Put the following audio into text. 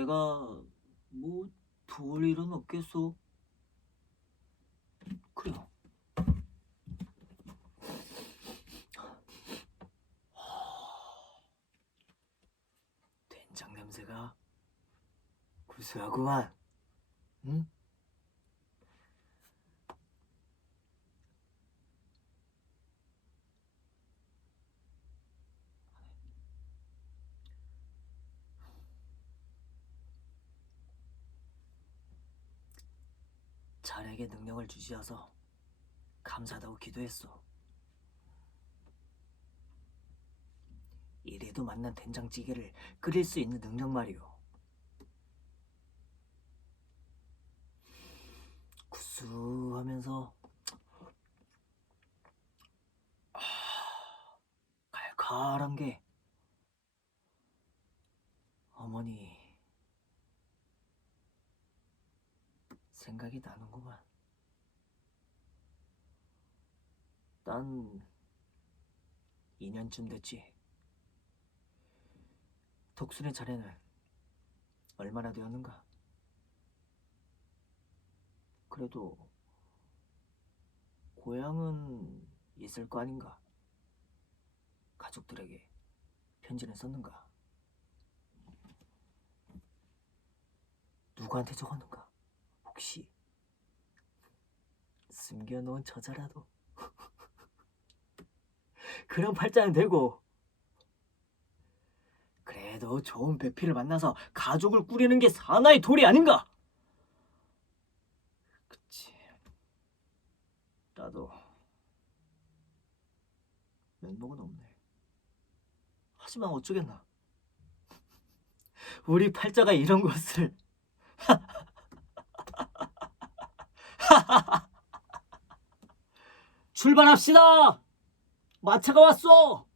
내가 뭐 도울 일은 없겠소. 그래요. 된장 냄새가 구수하구만. 응? 자네에게 능력을 주시어서 감사하다고 기도했소. 이래도 만난 된장찌개를 끓일 수 있는 능력 말이오. 구수하면서 아, 칼칼한 게 어머니 생각이 나는구만. 난 2년쯤 됐지. 독순의 자네는 얼마나 되었는가? 그래도 고향은 있을 거 아닌가? 가족들에게 편지는 썼는가? 누구한테 적었는가? 혹시 숨겨놓은 저자라도 그런 팔자는 되고 그래도 좋은 배필을 만나서 가족을 꾸리는 게 사나의 도리 아닌가? 그치. 나도 면목은 없네. 하지만 어쩌겠나? 우리 팔자가 이런 것을 출발합시다. 마차가 왔어.